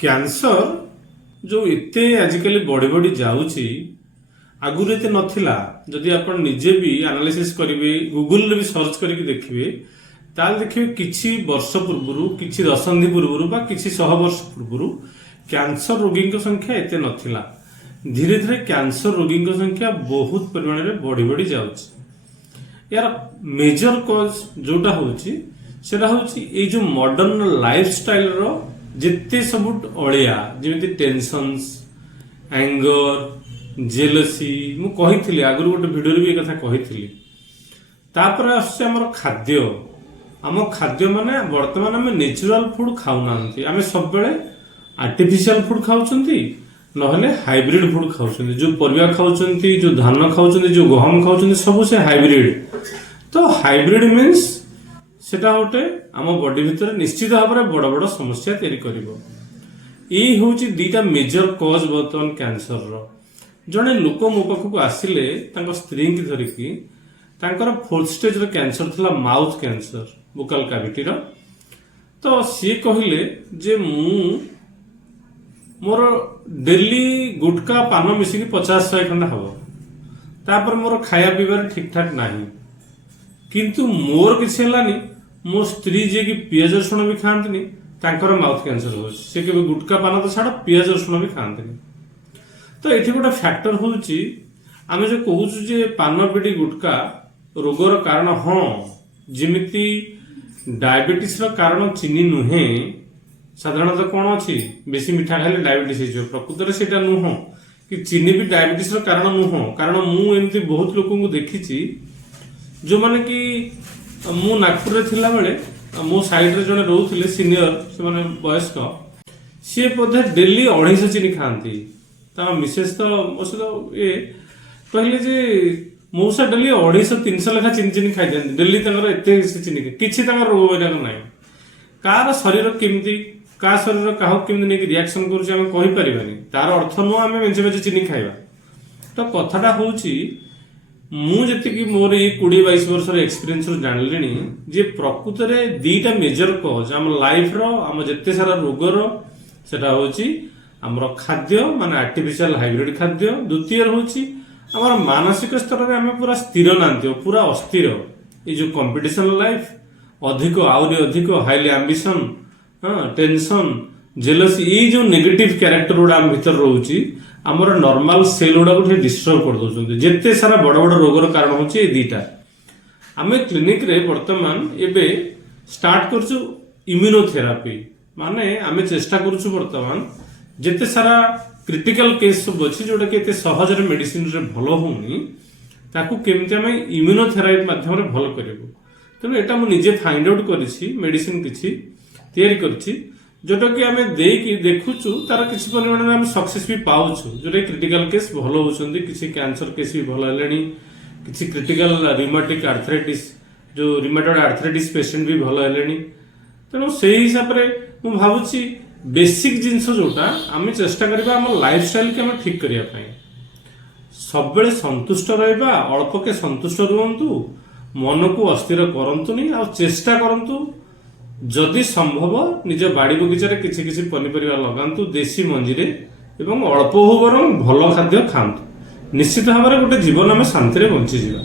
Cancer जो एते आजिकली बढ़ी बढ़ी जाउची आगुरी एते नथिला। जदि आपण निजे भी एनालिसिस करिवे गूगल रे भी सर्च करके देखिवे ताल देखिवे किछि वर्ष पूर्वरु किछि दशंधि पूर्वरु बा किछि 100 वर्ष पूर्वरु कैंसर रोगी संख्या एते नथिला। धीरे धीरे कैंसर रोगी संख्या बहुत परिमाण रे बढ़ी बढ़ी जाउची। यार मेजर कॉज जोटा होची सेटा होची ए जो मॉडर्न लाइफस्टाइल रो जिते सब अलिया जेमती टेंशन्स एंगर जेलसी मु कही आगु गोटे भिडियो भी कथा कही। तापर आसছে हमर खाद्य। आम खाद्य माने वर्तमान आम नेचुरल फूड खाऊना आम सब बेले आर्टिफिशियल फूड खाउछंती नहले हाइब्रिड फूड खाउछंती। जो परिवा खाउछंती जो धान खाउछंती जो गहम खाउछंती सब से हाइब्रिड। तो हाइब्रिड मीन्स सेटा गोटे आम बॉडी भितर निश्चित भाव में बड़ बड़ समस्या तैयारी करिवो। यही होची दीटा मेजर कॉज बर्तमान कैंसर रो। जने लोक मो पाखक आसिले तांको स्त्री की धरिकी तांकर 4th स्टेज रो कैंसर थिला माउथ कैंसर बुकाल कैविटी रो। तो सी कहिले जे मोर डेली गुटका पान मिसिकी 50-100 खंडा हबो। तापर मोर खाया पीबार ठीक ठाक नाही किंतु मोर किछि हलानी। मो स्त्री जे कि पियाज रसुण भी खाती तांकर माउथ कैंसर हो से केबे गुटका पान तो छाड़ पियाज रसुण भी खाती। तो ये गोटे फैक्टर होची आमे जो कहूछु जे पान बीड़ी गुटका रोगर कारण हाँ जिमिति डायबिटीज रो कारण चीनी नुहे। साधारणतः कौन अच्छी बेसी मिठा खाइले डायबिटीज हो प्रकृत सेटा नुह कि चीनी भी डायबिटीज रो कारण नुह। कारण मु एमती बहुत लोक को देखी जो माने कि मु नागपुर रे थिला बेले मो साइड रे जने रहउथिले सीनियर से माने वयस्क सी बोधे डेली 250 चीनी खाती। ता मिसेस तो ओसो ए कहले जे मौसा डेली 250-300 लेखा चीनी खाइ देन डेली तंगर एते चीनी किछि तंगर रोग वैराग नाही। कार शरीर केमती का शरीर काहु केमती ने रिएक्शन करूछ हम कहि परिबानी। तार अर्थ नो हम मेंचे मेंचे चीनी खाइबा। तो कथाटा होउची मु जति कि मोर ये 20-22 वर्ष एक्सपीरियंस जानिलिनी जे प्रकृत रे दीटा मेजर कॉज आम लाइफ रो आम जते सारा रोग रो सेटा होची हमर खाद्य माने आर्टिफिशियल हाइब्रिड खाद्य। द्वितीय होची हमर मानसिक स्तर रे हम पूरा स्थिर नांतियो पूरा अस्थिर। ये जो कंपटीशन लाइफ अधिक आउरी अधिक हाईली एम्बिशन टेंशन जेलसी ये जो नेगेटिव कैरेक्टर उडा भीतर रहउची हमर नॉर्मल सेल उडा को डिस्ट्रॉय कर दोछन। जेते सारा बड़ बड़ रोगर कारण होची ए दीटा। आमे क्लिनिक रे वर्तमान एबे स्टार्ट करछु इम्यूनोथेरापी माने आमे चेष्टा करछु वर्तमान जेते सारा क्रिटिकल केस सब अछि जोटा कि एते सहज रे मेडिसिन रे भलो होनी ताकू केमते आमे इम्यूनोथेरापी माध्यम रे भलो करबो। तनो एटा मु निजे फाइंड आउट करिछि मेडिसिन किछि तयारी करछि जोटा कि आमे देकी देखुछु तार किछि परिमाण रे हम सक्सेस भी पाउछु। जोटा क्रिटिकल केस भलो होछंती किछि कैंसर केस भी भलो हेलेनी किछि क्रिटिकल रिमेटिक आर्थराइटिस जो रिमेटॉइड आर्थराइटिस पेशेंट भी भलो हेलेनी। तनो सेही हिसाब रे मु भाबुछि बेसिक जिंस जोटा आमे चेष्टा करबा हम लाइफस्टाइल के हम ठीक करिया पई सब बेले संतुष्ट रहबा अल्प के संतुष्ट रहंतु मन को अस्थिर करंतुनी आ चेष्टा करंतु जदि संभव निज बाड़ी बगीचारे किछि किछि पनिपरिवा लगांतु देशी मंजीरे एवं अल्प हो बरं भल खाद्य खांतु। निश्चित भाव में गोटे जीवन आम शांति बंची जीवा।